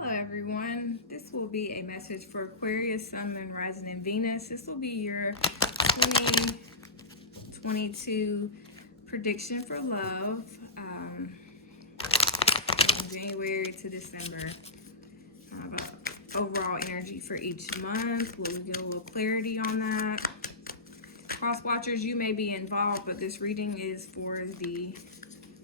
Hello everyone, this will be a message for Aquarius, Sun, Moon, Rising, and Venus. This will be your 2022 prediction for love from January to December. About overall energy for each month. Will we get a little clarity on that? Cross watchers, you may be involved, but this reading is for the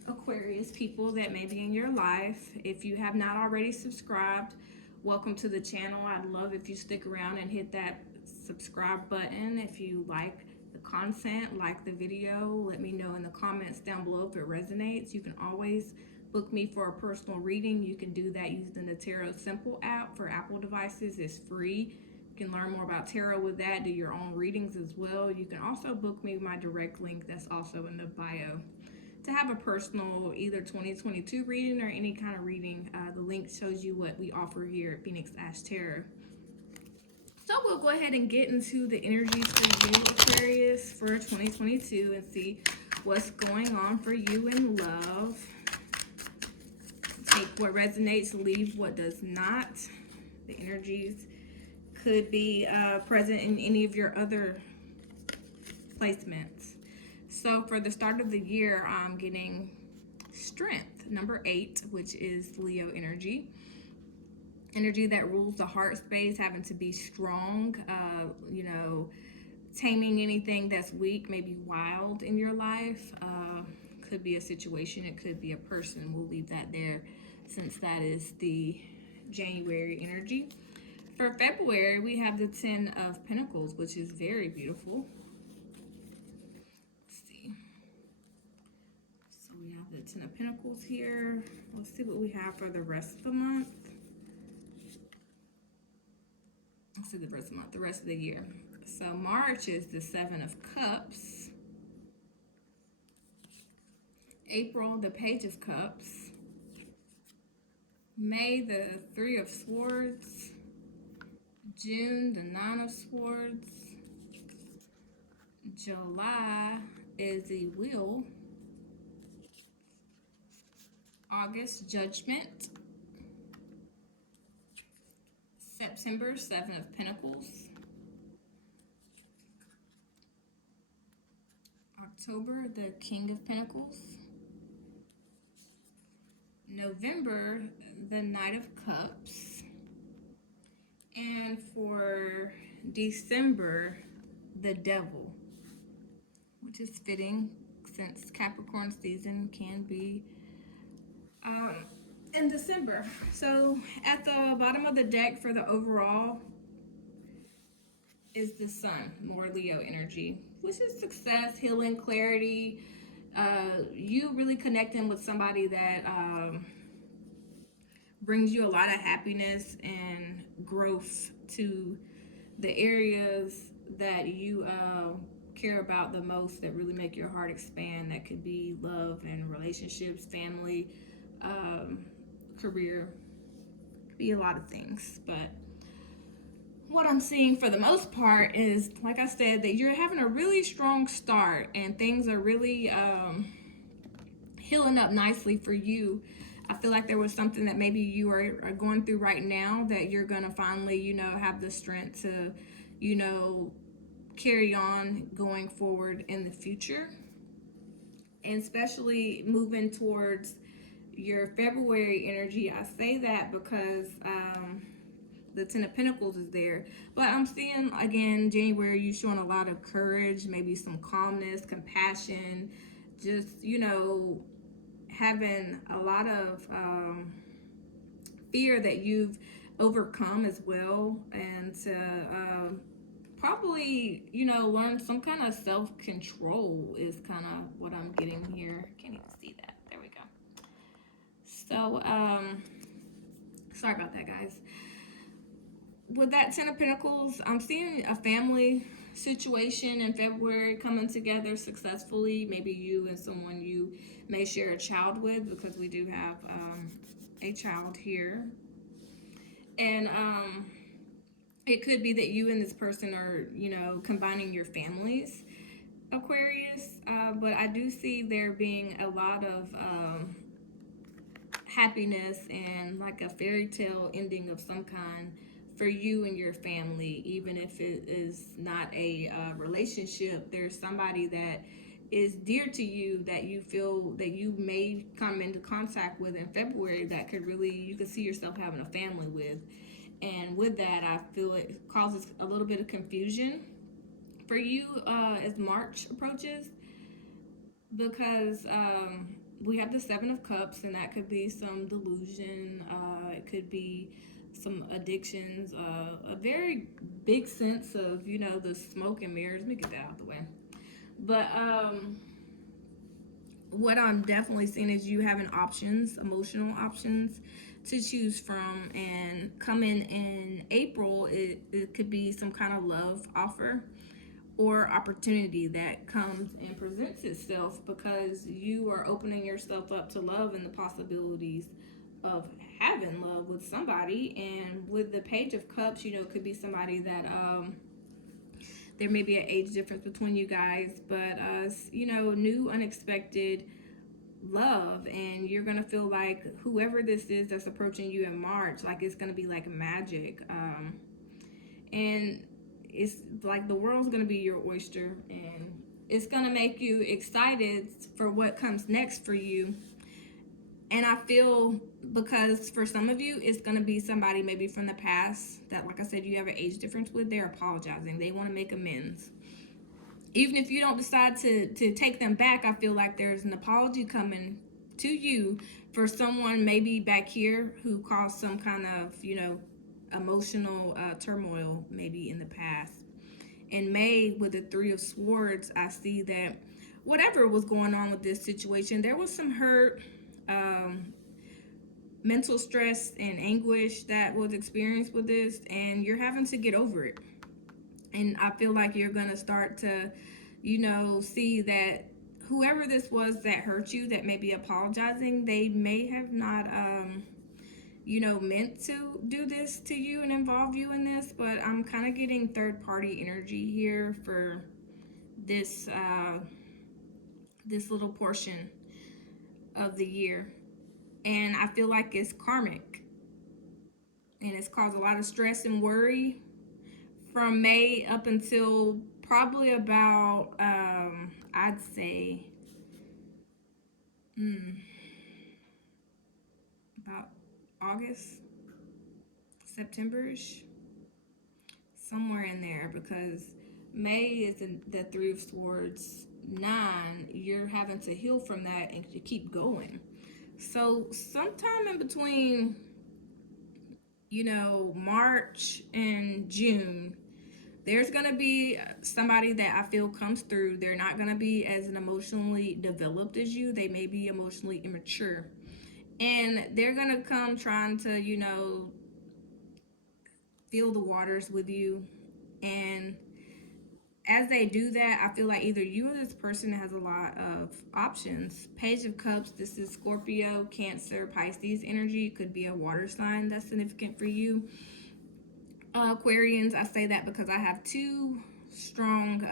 Aquarius people that may be in your life. If you have not already subscribed, welcome to the channel. I'd love if you stick around and hit that subscribe button. If you like the content, like the video, let me know in the comments down below if it resonates. You can always book me for a personal reading. You can do that using the Tarot Simple app for Apple devices. It's free. You can learn more about tarot with that, do your own readings as well. You can also book me with my direct link that's also in the bio. To have a personal either 2022 reading or any kind of reading, the link shows you what we offer here at Phoenix Ash Tarot. So we'll go ahead and get into the energies for you, Aquarius, for 2022 and see what's going on for you in love. Take what resonates, leave what does not. The energies could be present in any of your other placements. So for the start of the year, I'm getting strength, number 8, which is Leo energy. Energy that rules the heart space, having to be strong, taming anything that's weak, maybe wild in your life. Could be a situation, it could be a person. We'll leave that there since that is the January energy. For February, we have the 10 of Pentacles, which is very beautiful. We have the 10 of Pentacles here. Let's see what we have for the rest of the month. Let's see the rest of the month, the rest of the year. So March is the 7 of Cups. April, the Page of Cups. May, the 3 of Swords. June, the 9 of Swords. July is the Wheel. August, Judgment. September, 7 of Pentacles. October, the King of Pentacles. November, the Knight of Cups. And for December, the Devil, which is fitting since Capricorn season can be in December. So at the bottom of the deck for the overall is the Sun, more Leo energy, which is success, healing, clarity, you really connecting with somebody that brings you a lot of happiness and growth to the areas that you care about the most, that really make your heart expand. That could be love and relationships, family, career, could be a lot of things. But what I'm seeing for the most part is, like I said, that you're having a really strong start and things are really healing up nicely for you. I feel like there was something that maybe you are going through right now that you're gonna finally, have the strength to, carry on going forward in the future. And especially moving towards your February energy. I say that because the 10 of Pentacles is there. But I'm seeing, again, January, you showing a lot of courage, maybe some calmness, compassion, just, having a lot of fear that you've overcome as well. And to probably, learn some kind of self-control is kind of what I'm getting here. Can't even see that. There we go. So, sorry about that, guys. With that 10 of Pentacles, I'm seeing a family situation in February coming together successfully. Maybe you and someone you may share a child with, because we do have a child here. And it could be that you and this person are, combining your families, Aquarius. But I do see there being a lot of happiness and like a fairy tale ending of some kind for you and your family. Even if it is not a relationship, there's somebody that is dear to you that you feel that you may come into contact with in February that could really, you could see yourself having a family with. And with that, I feel it causes a little bit of confusion for you as March approaches, because we have the Seven of Cups, and that could be some delusion. It could be some addictions. A very big sense of, you know, the smoke and mirrors. Let me get that out of the way. But what I'm definitely seeing is you having options, emotional options to choose from. And coming in April, it could be some kind of love offer or opportunity that comes and presents itself, because you are opening yourself up to love and the possibilities of having love with somebody. And with the Page of Cups, you know, it could be somebody that there may be an age difference between you guys, but you know, new unexpected love. And you're gonna feel like whoever this is that's approaching you in March, like it's gonna be like magic. And it's like the world's gonna be your oyster, and it's gonna make you excited for what comes next for you. And I feel, because for some of you it's gonna be somebody maybe from the past that, like I said, you have an age difference with. They're apologizing, they want to make amends. Even if you don't decide to take them back, I feel like there's an apology coming to you for someone maybe back here who caused some kind of, you know, emotional turmoil maybe in the past. In May, with the Three of Swords, I see that whatever was going on with this situation, there was some hurt, mental stress and anguish that was experienced with this, and you're having to get over it. And I feel like you're gonna start to, you know, see that whoever this was that hurt you, that may be apologizing, they may have not you know, meant to do this to you and involve you in this. But I'm kind of getting third party energy here for this this little portion of the year. And I feel like it's karmic, and it's caused a lot of stress and worry from May up until probably about I'd say about August, September-ish, somewhere in there. Because May is the Three of Swords 9. You're having to heal from that and to keep going. So sometime in between, you know, March and June, there's gonna be somebody that I feel comes through. They're not gonna be as an emotionally developed as you. They may be emotionally immature, and they're gonna come trying to, you know, feel the waters with you. And as they do that, I feel like either you or this person has a lot of options. Page of Cups, this is Scorpio, Cancer, Pisces energy. It could be a water sign that's significant for you. Aquarians, I say that because I have two strong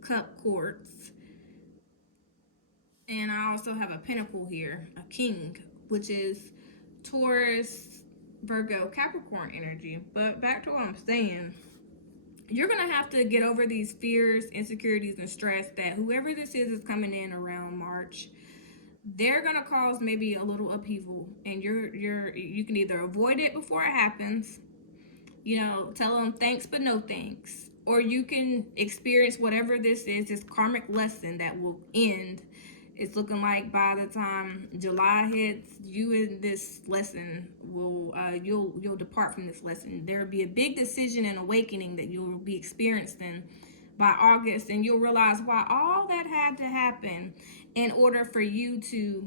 cup quartz. And I also have a pentacle here, a king, which is Taurus, Virgo, Capricorn energy. But back to what I'm saying, you're going to have to get over these fears, insecurities, and stress that whoever this is coming in around March. They're going to cause maybe a little upheaval, and you can either avoid it before it happens, you know, tell them thanks but no thanks, or you can experience whatever this is, this karmic lesson that will end. It's looking like by the time July hits, you and this lesson will you'll depart from this lesson. There will be a big decision and awakening that you'll be experiencing by August, and you'll realize why all that had to happen in order for you to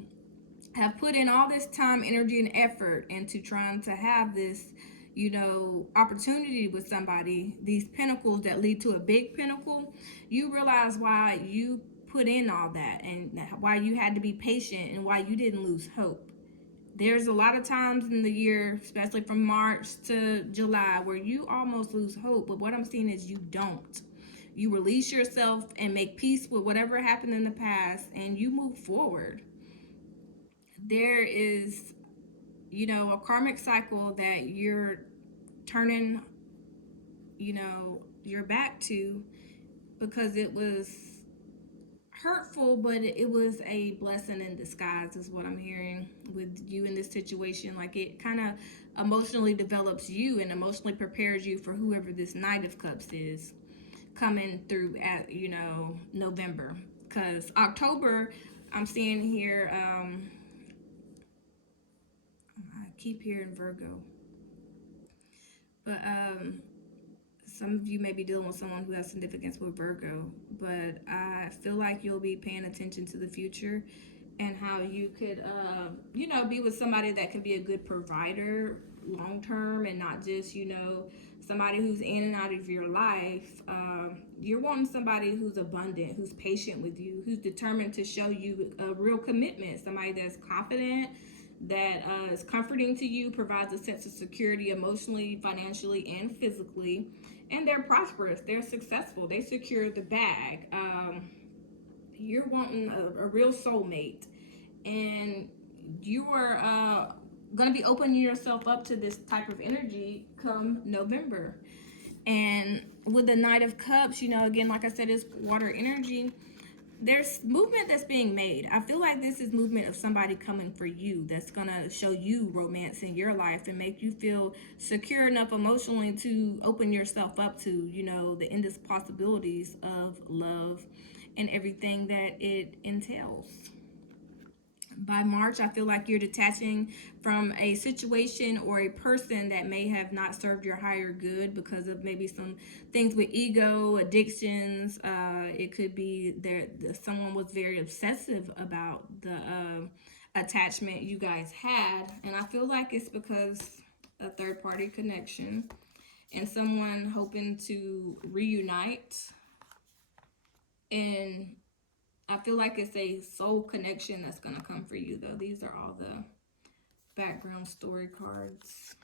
have put in all this time, energy, and effort into trying to have this, you know, opportunity with somebody, these pinnacles that lead to a big pinnacle. You realize why you put in all that, and why you had to be patient, and why you didn't lose hope. There's a lot of times in the year, especially from March to July, where you almost lose hope. But what I'm seeing is you don't. You release yourself and make peace with whatever happened in the past, and you move forward. there is, you know, a karmic cycle that you're turning, you know, your back to because it was hurtful, but it was a blessing in disguise, is what I'm hearing with you in this situation. Like, it kind of emotionally develops you and emotionally prepares you for whoever this Knight of Cups is coming through at, you know, November. Because October, I'm seeing here, I keep hearing Virgo, but some of you may be dealing with someone who has significance with Virgo, but I feel like you'll be paying attention to the future and how you could, you know, be with somebody that can be a good provider long term and not just, you know, somebody who's in and out of your life. You're wanting somebody who's abundant, who's patient with you, who's determined to show you a real commitment, somebody that's confident, that is comforting to you, provides a sense of security emotionally, financially, and physically. And they're prosperous, they're successful, they secure the bag. You're wanting a real soulmate, and you are going to be opening yourself up to this type of energy come November. And with the Knight of Cups, you know, again, like I said, it's water energy. There's movement that's being made. I feel like this is movement of somebody coming for you that's gonna show you romance in your life and make you feel secure enough emotionally to open yourself up to, you know, the endless possibilities of love and everything that it entails. By March, I feel like you're detaching from a situation or a person that may have not served your higher good because of maybe some things with ego, addictions. It could be there someone was very obsessive about the attachment you guys had, and I feel like it's because a third party connection and someone hoping to reunite. And I feel like it's a soul connection that's going to come for you, though. These are all the background story cards.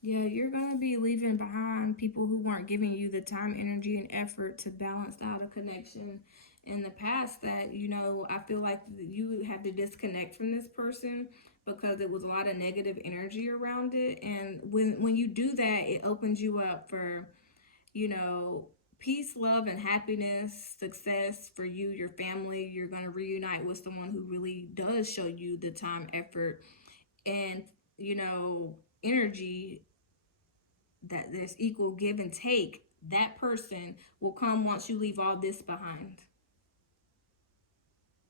Yeah, you're going to be leaving behind people who weren't giving you the time, energy, and effort to balance out a connection in the past that, you know, I feel like you had to disconnect from this person because there was a lot of negative energy around it. And when you do that, it opens you up for, you know, peace, love, and happiness, success for you, your family. You're going to reunite with someone who really does show you the time, effort, and, you know, energy, that there's equal give and take. That person will come once you leave all this behind.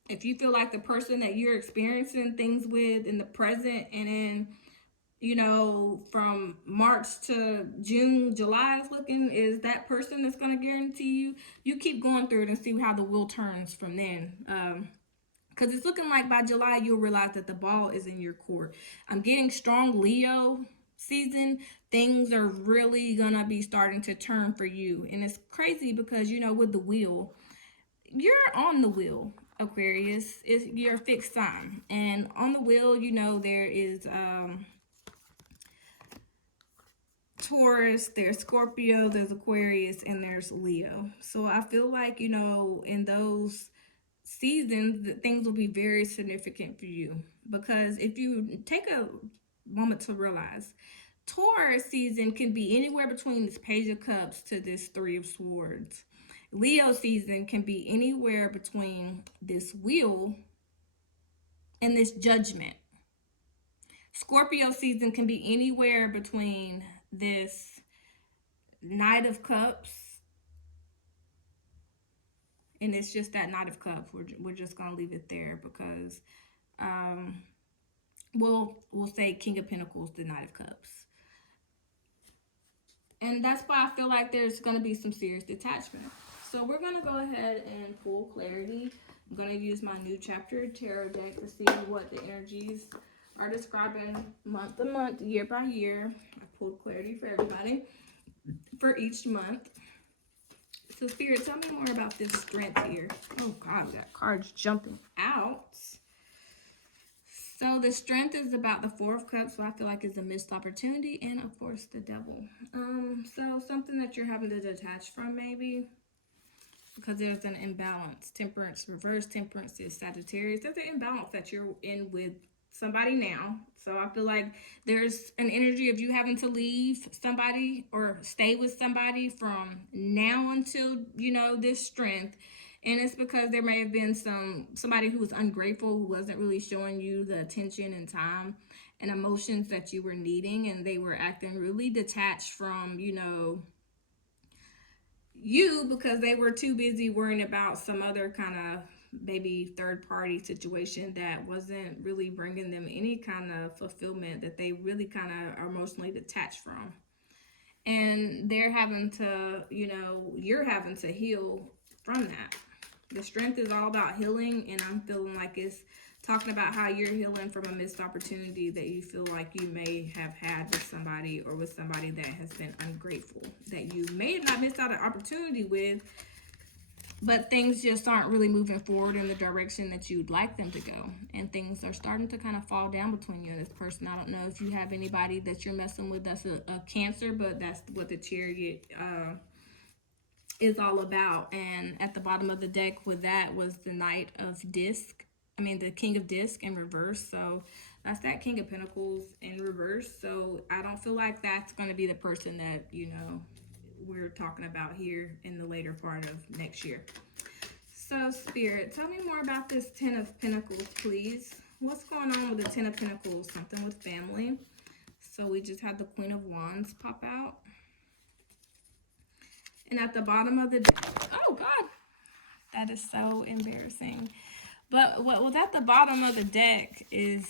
If you feel like the person that you're experiencing things with in the present and in, you know, from March to June, July is looking, is that person that's going to guarantee you, you keep going through it and see how the wheel turns from then. Because it's looking like by July, you'll realize that the ball is in your court. I'm getting strong Leo season. Things are really going to be starting to turn for you. And it's crazy because, you know, with the wheel, you're on the wheel, Aquarius. It's your fixed sign. And on the wheel, you know, there is Taurus, there's Scorpio, there's Aquarius, and there's Leo. So I feel like, you know, in those seasons, things will be very significant for you. Because if you take a moment to realize, Taurus season can be anywhere between this Page of Cups to this Three of Swords. Leo season can be anywhere between this Wheel and this Judgment. Scorpio season can be anywhere between this Knight of Cups, and it's just that Knight of Cups. We're just gonna leave it there because we'll say King of Pentacles, the Knight of Cups. And that's why I feel like there's going to be some serious detachment. So we're going to go ahead and pull clarity. I'm going to use my new chapter tarot deck to see what the energies are describing month to month, year by year. I pulled clarity for everybody for each month. So Spirit, tell me more about this strength here. Oh God, that card's jumping out. So the strength is about the Four of Cups, so I feel like it's a missed opportunity, and of course the Devil. So something that you're having to detach from, maybe. because there's an imbalance. Temperance, reverse temperance is Sagittarius. There's an imbalance that you're in with somebody now. So I feel like there's an energy of you having to leave somebody or stay with somebody from now until, you know, this strength. And it's because there may have been somebody who was ungrateful, who wasn't really showing you the attention and time and emotions that you were needing, and they were acting really detached from, you know, you, because they were too busy worrying about some other kind of maybe third party situation that wasn't really bringing them any kind of fulfillment, that they really kind of are emotionally detached from. And they're having to, you know, you're having to heal from that. The strength is all about healing, and I'm feeling like it's talking about how you're healing from a missed opportunity that you feel like you may have had with somebody, or with somebody that has been ungrateful, that you may have not missed out an opportunity with, but things just aren't really moving forward in the direction that you'd like them to go. And things are starting to kind of fall down between you and this person. I don't know if you have anybody that you're messing with that's a Cancer, but that's what the Chariot is all about. And at the bottom of the deck with that was the Knight of Disc. I mean, the King of Disc in reverse. So that's that King of Pentacles in reverse. So I don't feel like that's going to be the person that, you know, we're talking about here in the later part of next year. So Spirit, tell me more about this Ten of Pentacles, please. What's going on with the Ten of Pentacles? Something with family. So we just had the Queen of Wands pop out. And at the bottom of the deck, oh God, that is so embarrassing. But what was at the bottom of the deck is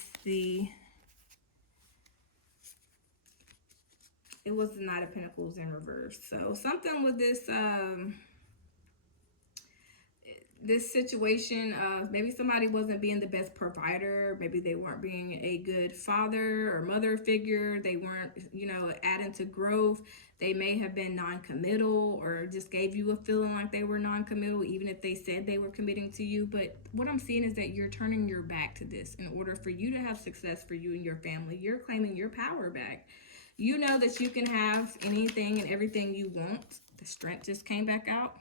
it was the Knight of Pentacles in reverse. So something with this this situation, maybe somebody wasn't being the best provider, maybe they weren't being a good father or mother figure, they weren't, you know, adding to growth, they may have been non-committal, or just gave you a feeling like they were non-committal even if they said they were committing to you. But what I'm seeing is that you're turning your back to this in order for you to have success for you and your family. You're claiming your power back. You know that you can have anything and everything you want. The strength just came back out.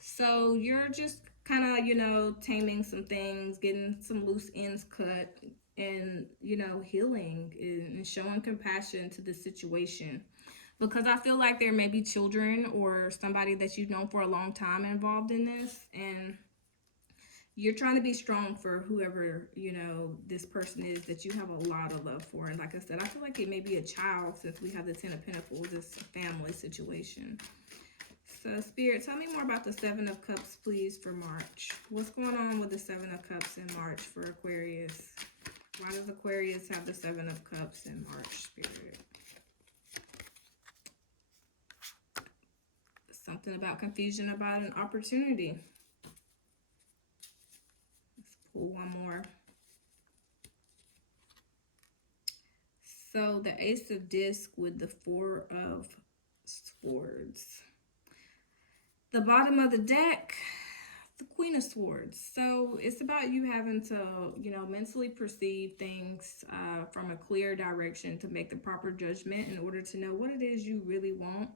So you're just kind of, you know, taming some things, getting some loose ends cut, and, you know, healing and showing compassion to the situation. Because I feel like there may be children or somebody that you've known for a long time involved in this, and you're trying to be strong for whoever, you know, this person is that you have a lot of love for. And like I said, I feel like it may be a child, since we have the Ten of Pentacles. It's a family situation. So Spirit, tell me more about the Seven of Cups, please, for March. What's going on with the Seven of Cups in March for Aquarius? Why does Aquarius have the Seven of Cups in March, Spirit? Something about confusion about an opportunity. Let's pull one more. So the Ace of Disc with the Four of Swords. The bottom of the deck, the Queen of Swords. So it's about you having to, you know, mentally perceive things from a clear direction to make the proper judgment in order to know what it is you really want,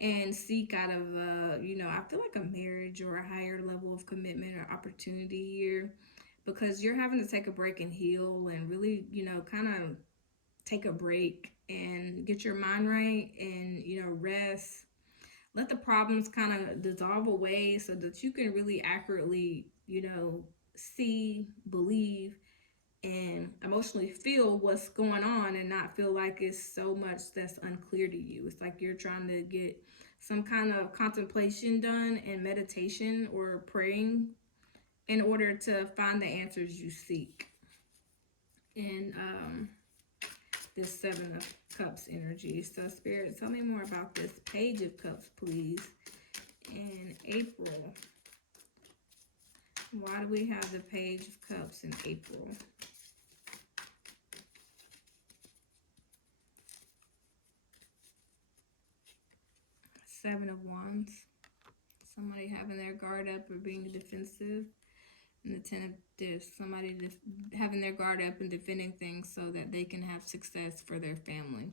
and seek out of, you know, I feel like a marriage or a higher level of commitment or opportunity here, because you're having to take a break and heal and really, you know, kind of take a break and get your mind right and, you know, rest. Let the problems kind of dissolve away so that you can really accurately, you know, see, believe, and emotionally feel what's going on, and not feel like it's so much that's unclear to you. It's like you're trying to get some kind of contemplation done and meditation or praying in order to find the answers you seek. And this Seven of Cups energy. So Spirit, tell me more about this Page of Cups, please, in April. Why do we have the Page of Cups in April? Seven of Wands. Somebody having their guard up or being defensive. And the Ten of Discs. Somebody having their guard up and defending things so that they can have success for their family.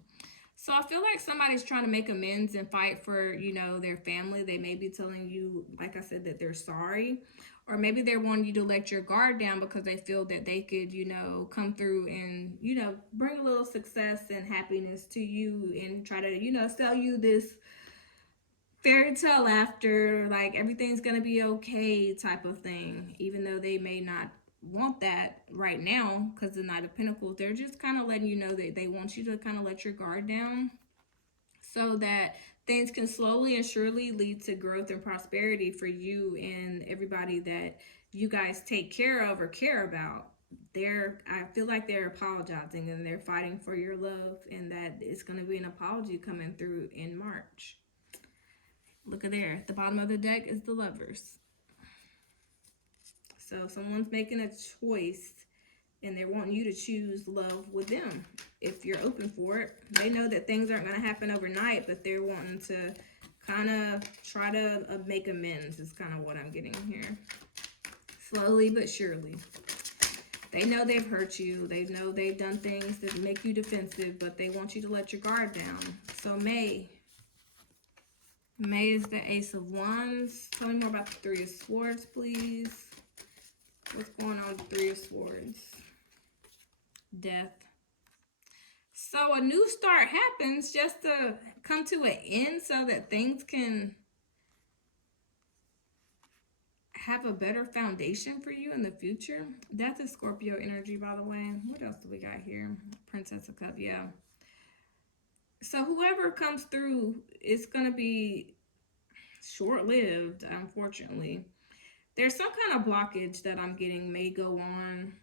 So I feel like somebody's trying to make amends and fight for, you know, their family. They may be telling you, like I said, that they're sorry. Or maybe they're wanting you to let your guard down because they feel that they could, you know, come through and, you know, bring a little success and happiness to you and try to, you know, sell you this fairy tale after, like everything's gonna be okay type of thing, even though they may not want that right now because the Knight of Pentacles, they're just kind of letting you know that they want you to kind of let your guard down so that things can slowly and surely lead to growth and prosperity for you and everybody that you guys take care of or care about. I feel like they're apologizing and they're fighting for your love, and that it's going to be an apology coming through in March. Look at there. At the bottom of the deck is the Lovers. So someone's making a choice and they're wanting you to choose love with them if you're open for it. They know that things aren't going to happen overnight, but they're wanting to kind of try to make amends is kind of what I'm getting here. Slowly but surely. They know they've hurt you. They know they've done things that make you defensive, but they want you to let your guard down. So May is the Ace of Wands. Tell me more about the Three of Swords, please. What's going on with the Three of Swords? Death. So a new start happens just to come to an end so that things can have a better foundation for you in the future. That's a Scorpio energy, by the way. What else do we got here? Princess of Cups, yeah. So whoever comes through, it's going to be short-lived, unfortunately. There's some kind of blockage that I'm getting may go on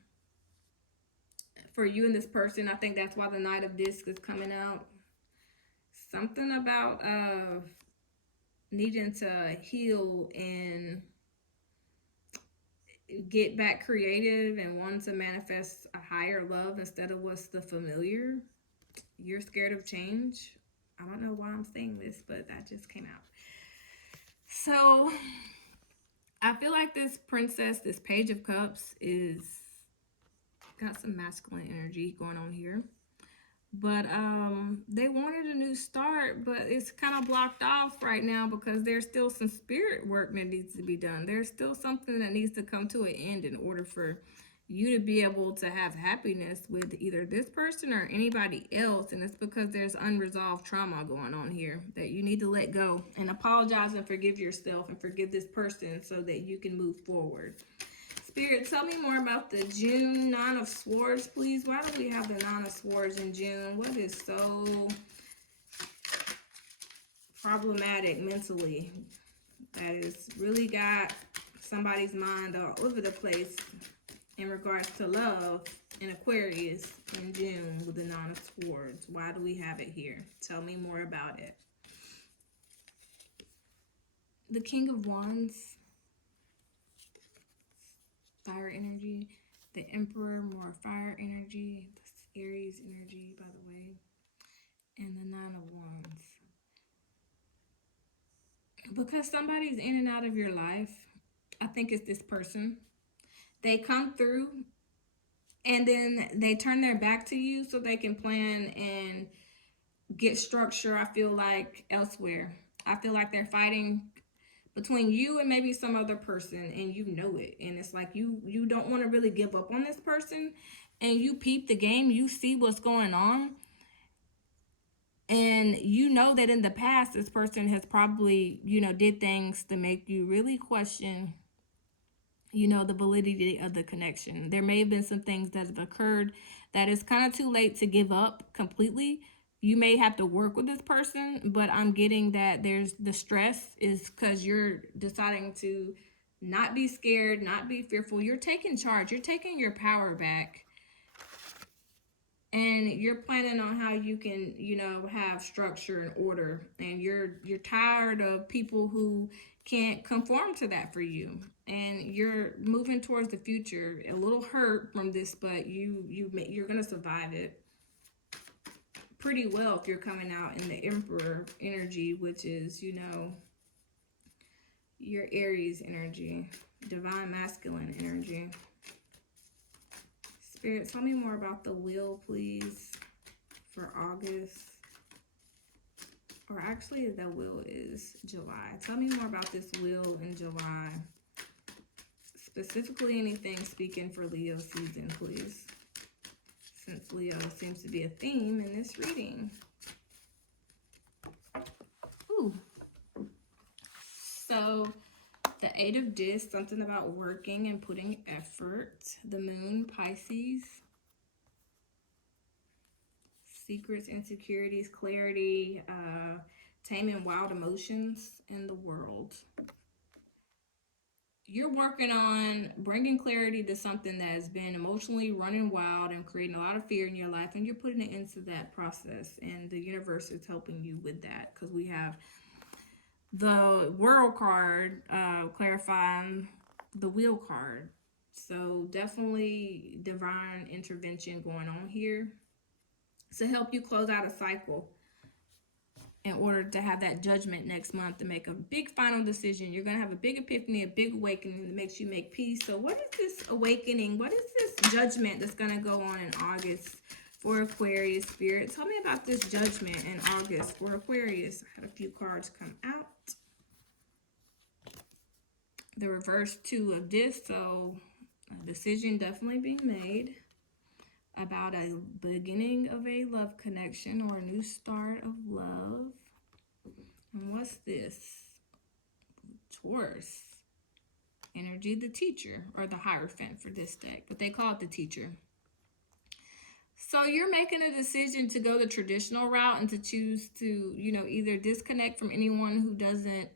for you and this person. I think that's why the Knight of Discs is coming out. Something about needing to heal and get back creative and wanting to manifest a higher love instead of what's the familiar. You're scared of change. I don't know why I'm saying this, but that just came out. So I feel like this princess, this Page of Cups, is got some masculine energy going on here. But they wanted a new start, but it's kind of blocked off right now because there's still some spirit work that needs to be done. There's still something that needs to come to an end in order for you to be able to have happiness with either this person or anybody else. And it's because there's unresolved trauma going on here that you need to let go and apologize and forgive yourself and forgive this person so that you can move forward. Spirit, tell me more about the June Nine of Swords, please. Why do we have the Nine of Swords in June? What is so problematic mentally that has really got somebody's mind all over the place in regards to love in Aquarius in June with the Nine of Swords? Why do we have it here? Tell me more about it. The King of Wands. Fire energy. The Emperor, more fire energy. The Aries energy, by the way. And the Nine of Wands. Because somebody's in and out of your life, I think it's this person. They come through and then they turn their back to you so they can plan and get structure, I feel like, elsewhere. I feel like they're fighting between you and maybe some other person, and you know it. And it's like you don't want to really give up on this person, and you peep the game, you see what's going on, and you know that in the past this person has probably, you know, did things to make you really question, you know, the validity of the connection. There may have been some things that have occurred that it's kind of too late to give up completely. You may have to work with this person, but I'm getting that there's the stress is because you're deciding to not be scared, not be fearful. You're taking charge. You're taking your power back. And you're planning on how you can, you know, have structure and order. And you're tired of people who can't conform to that for you. And you're moving towards the future. A little hurt from this, but you're going to survive it pretty well if you're coming out in the Emperor energy, which is, you know, your Aries energy, divine masculine energy. Spirit, tell me more about the Wheel, please, for August. Or actually, the wheel is July. Tell me more about this wheel in July. Specifically, anything speaking for Leo season, please. Since Leo seems to be a theme in this reading. Ooh. So, the Eight of Discs, something about working and putting effort. The Moon, Pisces. Secrets, insecurities, clarity, taming wild emotions in the world. You're working on bringing clarity to something that has been emotionally running wild and creating a lot of fear in your life, and you're putting it into that process, and the universe is helping you with that, because we have the World card clarifying the Wheel card. So definitely divine intervention going on here to help you close out a cycle in order to have that judgment next month to make a big final decision. You're going to have a big epiphany, a big awakening that makes you make peace. So what is this awakening? What is this judgment that's going to go on in August for Aquarius spirit? Tell me about this judgment in August for Aquarius. I had a few cards come out. The reverse Two of Discs. So a decision definitely being made about a beginning of a love connection or a new start of love. And what's this? Taurus energy, the teacher, or the Hierophant for this deck, but they call it the teacher. So you're making a decision to go the traditional route and to choose to, you know, either disconnect from anyone who doesn't,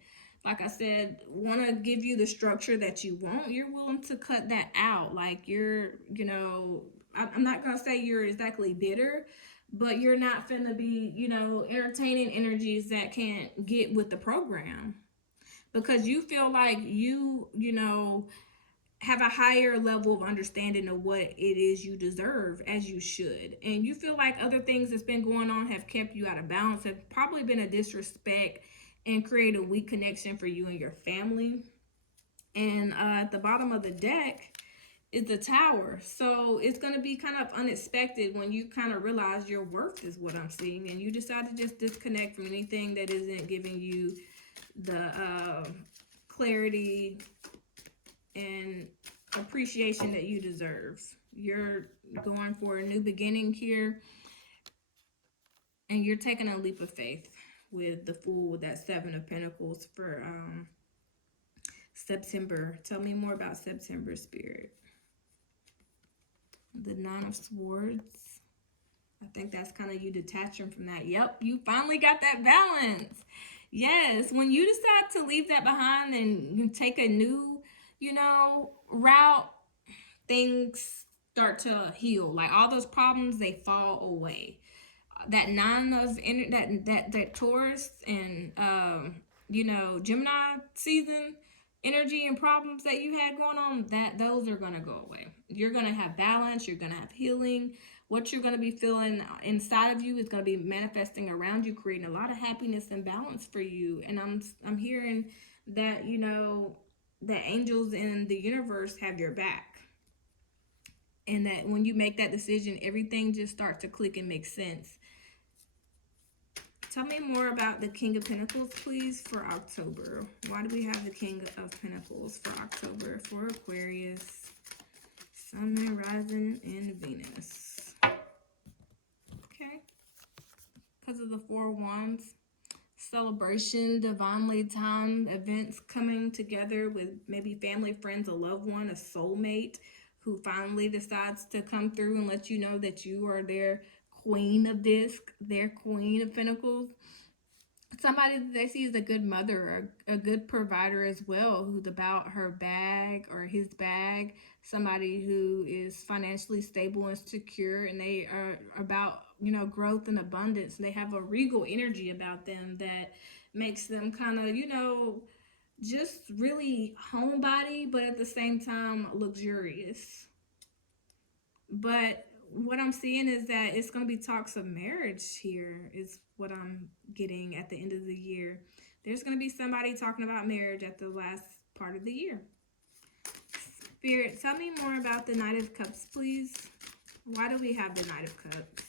like I said, want to give you the structure that you want. You're willing to cut that out. Like you're, you know, I'm not going to say you're exactly bitter, but you're not finna be, you know, entertaining energies that can't get with the program. Because you feel like you know, have a higher level of understanding of what it is you deserve, as you should. And you feel like other things that's been going on have kept you out of balance, have probably been a disrespect and create a weak connection for you and your family. And at the bottom of the deck is the Tower. So it's going to be kind of unexpected when you kind of realize your worth is what I'm seeing, and you decide to just disconnect from anything that isn't giving you the clarity and appreciation that you deserve. You're going for a new beginning here, and you're taking a leap of faith with the Fool, with that Seven of Pentacles for September. Tell me more about September, Spirit. The Nine of Swords. I think that's kind of you detaching from that. Yep, you finally got that balance. Yes, when you decide to leave that behind and you take a new, you know, route, things start to heal. Like all those problems, they fall away. That nine of that Taurus and you know, Gemini season energy and problems that you had going on, those are gonna go away. You're gonna have balance. You're gonna have healing. What you're gonna be feeling inside of you is gonna be manifesting around you, creating a lot of happiness and balance for you. And I'm hearing that, you know, the angels in the universe have your back, and that when you make that decision, everything just starts to click and make sense. Tell me more about the King of Pentacles, please, for October. Why do we have the King of Pentacles for October for Aquarius, Sun, Moon, Rising, and Venus? Okay. Because of the Four of Wands. Celebration, divinely timed events coming together with maybe family, friends, a loved one, a soulmate who finally decides to come through and let you know that you are their Queen of Disc, their Queen of Pentacles. Somebody that they see as a good mother, or a good provider as well, who's about her bag or his bag. Somebody who is financially stable and secure, and they are about, you know, growth and abundance. They have a regal energy about them that makes them kind of, you know, just really homebody, but at the same time luxurious. But what I'm seeing is that it's going to be talks of marriage here, is what I'm getting at the end of the year. There's going to be somebody talking about marriage at the last part of the year. Spirit, tell me more about the Knight of Cups, please. Why do we have the Knight of Cups?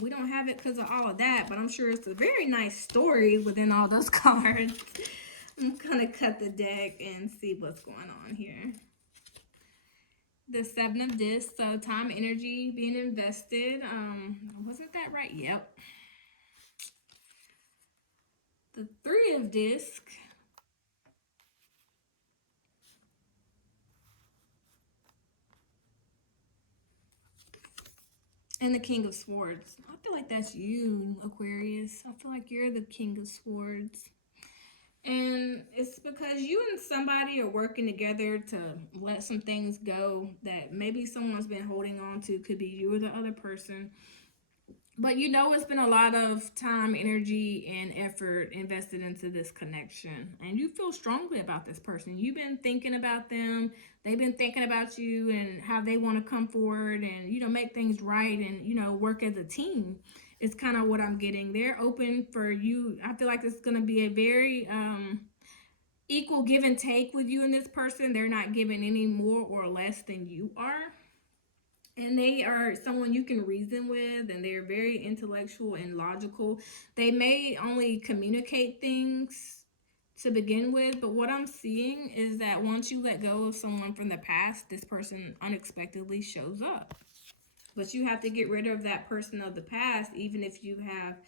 we don't have it because of all of that, but I'm sure it's a very nice story within all those cards. I'm gonna cut the deck and see what's going on here. The Seven of Discs, so time, energy being invested. Wasn't that right? Yep. The Three of Discs. And the King of Swords. I feel like that's you, Aquarius. I feel like you're the King of Swords. And it's because you and somebody are working together to let some things go that maybe someone's been holding on to. Could be you or the other person. But you know it's been a lot of time, energy, and effort invested into this connection. And you feel strongly about this person. You've been thinking about them. They've been thinking about you and how they want to come forward and, you know, make things right and, you know, work as a team. It's kind of what I'm getting. They're open for you. I feel like it's going to be a very equal give and take with you and this person. They're not giving any more or less than you are. And they are someone you can reason with, and they're very intellectual and logical. They may only communicate things to begin with, but what I'm seeing is that once you let go of someone from the past, this person unexpectedly shows up. But you have to get rid of that person of the past, even if you have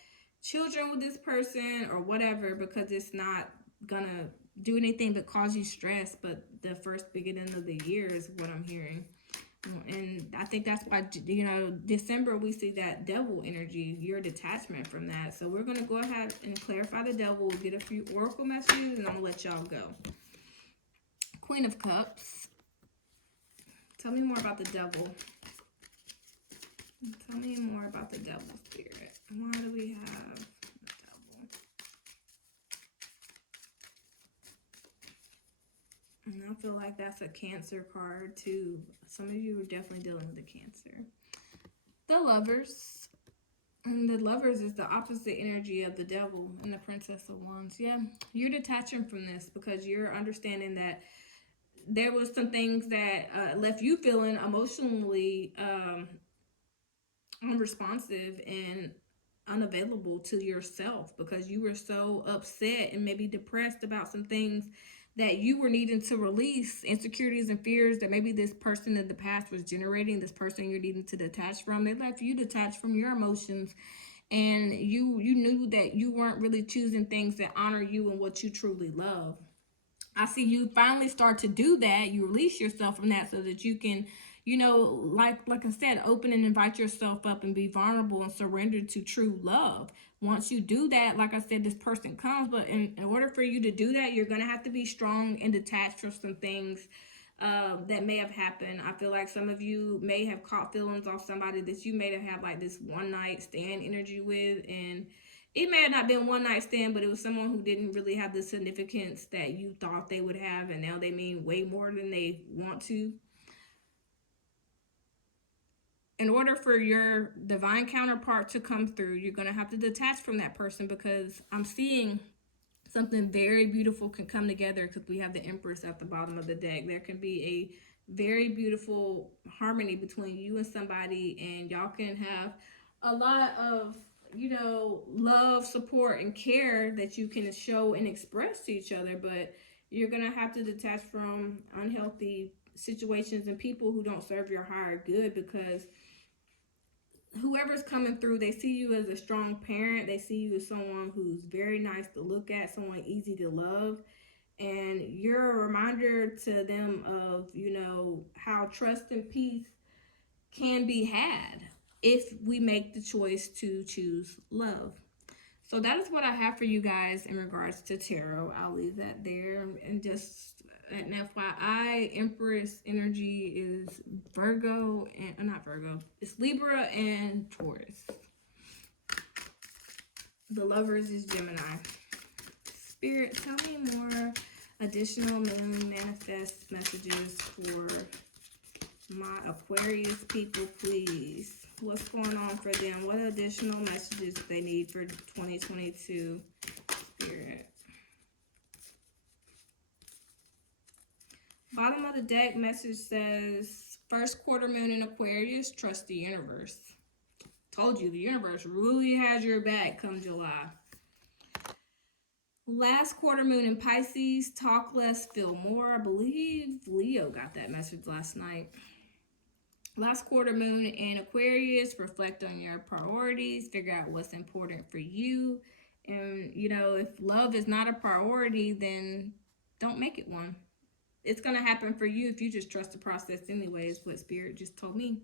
children with this person or whatever, because it's not gonna do anything but cause you stress. But the first beginning of the year is what I'm hearing. And I think that's why, you know, December we see that devil energy, your detachment from that. So we're going to go ahead and clarify the devil. We'll get a few oracle messages and I'm going to let y'all go. Queen of Cups. Tell me more about the devil. Tell me more about the devil, Spirit. Why do we have the devil? And I feel like that's a Cancer card too. Some of you are definitely dealing with the Cancer. The Lovers. And the Lovers is the opposite energy of the devil and the Princess of Wands. Yeah, you're detaching from this because you're understanding that there was some things that left you feeling emotionally unresponsive and unavailable to yourself because you were so upset and maybe depressed about some things that you were needing to release, insecurities and fears that maybe this person in the past was generating, this person you're needing to detach from. They left you detached from your emotions, and you knew that you weren't really choosing things that honor you and what you truly love. I see you finally start to do that. You release yourself from that so that you can, you know, like I said, open and invite yourself up and be vulnerable and surrender to true love. Once you do that, like I said, this person comes. But in order for you to do that, you're going to have to be strong and detached from some things that may have happened. I feel like some of you may have caught feelings off somebody that you may have had like this one night stand energy with, and it may have not been one night stand, but it was someone who didn't really have the significance that you thought they would have, and now they mean way more than they want to. In order for your divine counterpart to come through, you're going to have to detach from that person, because I'm seeing something very beautiful can come together because we have the Empress at the bottom of the deck. There can be a very beautiful harmony between you and somebody, and y'all can have a lot of, you know, love, support, and care that you can show and express to each other. But you're going to have to detach from unhealthy situations and people who don't serve your higher good, because whoever's coming through, they see you as a strong parent. They see you as someone who's very nice to look at, someone easy to love. And you're a reminder to them of, you know, how trust and peace can be had if we make the choice to choose love. So that is what I have for you guys in regards to tarot. I'll leave that there. And just an FYI, Empress energy is Virgo, and not Virgo, it's Libra and Taurus. The Lovers is Gemini. Spirit, tell me more additional moon manifest messages for my Aquarius people, please. What's going on for them? What additional messages do they need for 2022? Spirit. Bottom of the deck message says, first quarter moon in Aquarius, trust the universe. Told you, the universe really has your back come July. Last quarter moon in Pisces, talk less, feel more. I believe Leo got that message last night. Last quarter moon in Aquarius, reflect on your priorities, figure out what's important for you. And, you know, if love is not a priority, then don't make it one. It's going to happen for you if you just trust the process anyway, is what Spirit just told me.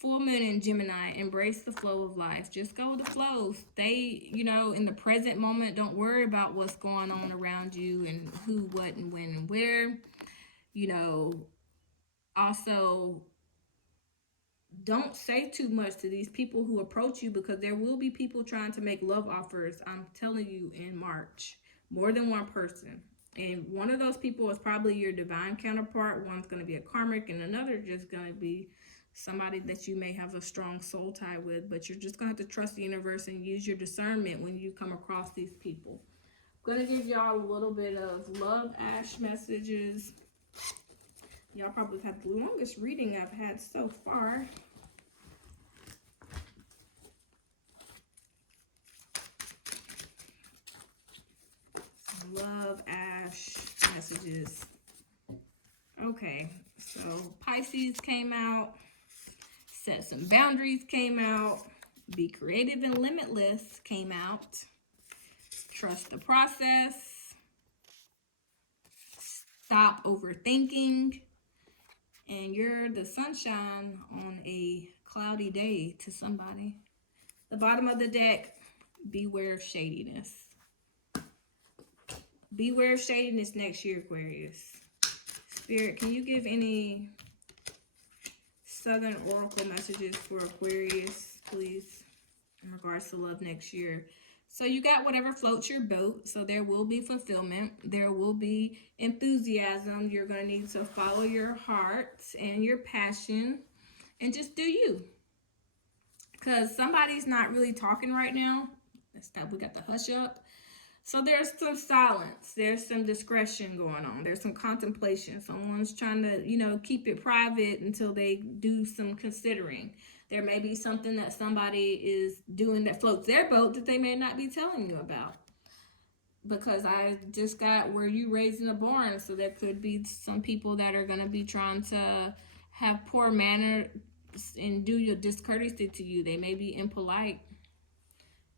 Full moon in Gemini, embrace the flow of life. Just go with the flow. Stay, you know, in the present moment. Don't worry about what's going on around you and who, what, and when, and where. You know, also, don't say too much to these people who approach you, because there will be people trying to make love offers, I'm telling you, in March. More than one person. And one of those people is probably your divine counterpart. One's going to be a karmic, and another just going to be somebody that you may have a strong soul tie with. But you're just going to have to trust the universe and use your discernment when you come across these people. I'm going to give y'all a little bit of love Ash messages. Y'all probably have the longest reading I've had so far. Love Ash messages. Okay, so Pisces came out. Set some boundaries came out. Be creative and limitless came out. Trust the process. Stop overthinking. And you're the sunshine on a cloudy day to somebody. The bottom of the deck, beware of shadiness. Beware of shadiness next year, Aquarius. Spirit, can you give any Southern Oracle messages for Aquarius, please, in regards to love next year? So you got whatever floats your boat. So there will be fulfillment. There will be enthusiasm. You're going to need to follow your heart and your passion and just do you. Because somebody's not really talking right now. We got the hush up. So there's some silence. There's some discretion going on. There's some contemplation. Someone's trying to, you know, keep it private until they do some considering. There may be something that somebody is doing that floats their boat that they may not be telling you about. Because I just got where you raised in a barn. So there could be some people that are going to be trying to have poor manners and do your discourtesy to you. They may be impolite.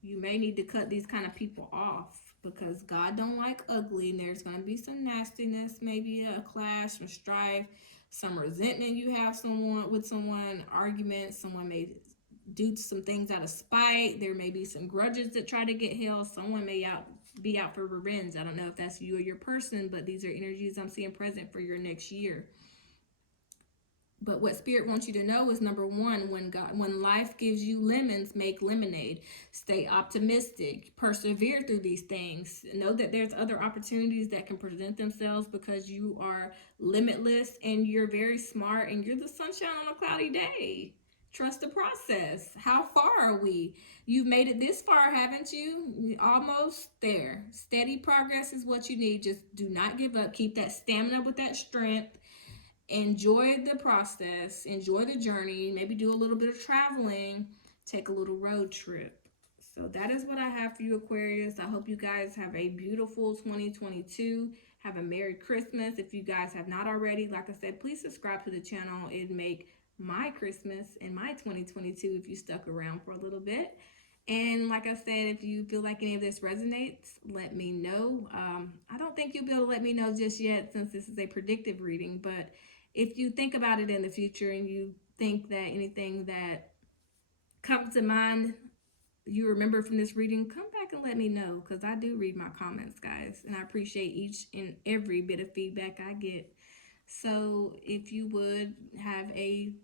You may need to cut these kind of people off, because God don't like ugly, and there's going to be some nastiness, maybe a clash, some strife, some resentment you have with someone, arguments. Someone may do some things out of spite. There may be some grudges that try to get healed. Someone may be out for revenge. I don't know if that's you or your person, but these are energies I'm seeing present for your next year. But what Spirit wants you to know is, number one, when life gives you lemons, make lemonade. Stay optimistic. Persevere through these things. Know that there's other opportunities that can present themselves, because you are limitless and you're very smart and you're the sunshine on a cloudy day. Trust the process. How far are we? You've made it this far, haven't you? Almost there. Steady progress is what you need. Just do not give up. Keep that stamina with that strength. Enjoy the process, enjoy the journey, maybe do a little bit of traveling, take a little road trip. So that is what I have for you, Aquarius. I hope you guys have a beautiful 2022. Have a Merry Christmas. If you guys have not already, like I said, please subscribe to the channel. It'd make my Christmas and my 2022 if you stuck around for a little bit. And like I said, if you feel like any of this resonates, let me know. I don't think you'll be able to let me know just yet, since this is a predictive reading, but if you think about it in the future and you think that anything that comes to mind you remember from this reading, come back and let me know, because I do read my comments, guys, and I appreciate each and every bit of feedback I get. So if you would have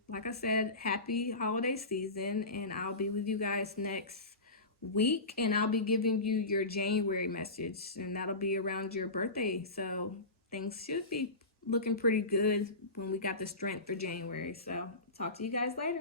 like I said, happy holiday season, and I'll be with you guys next week, and I'll be giving you your January message, and that'll be around your birthday. So things should be looking pretty good when we got the strength for January. So talk to you guys later.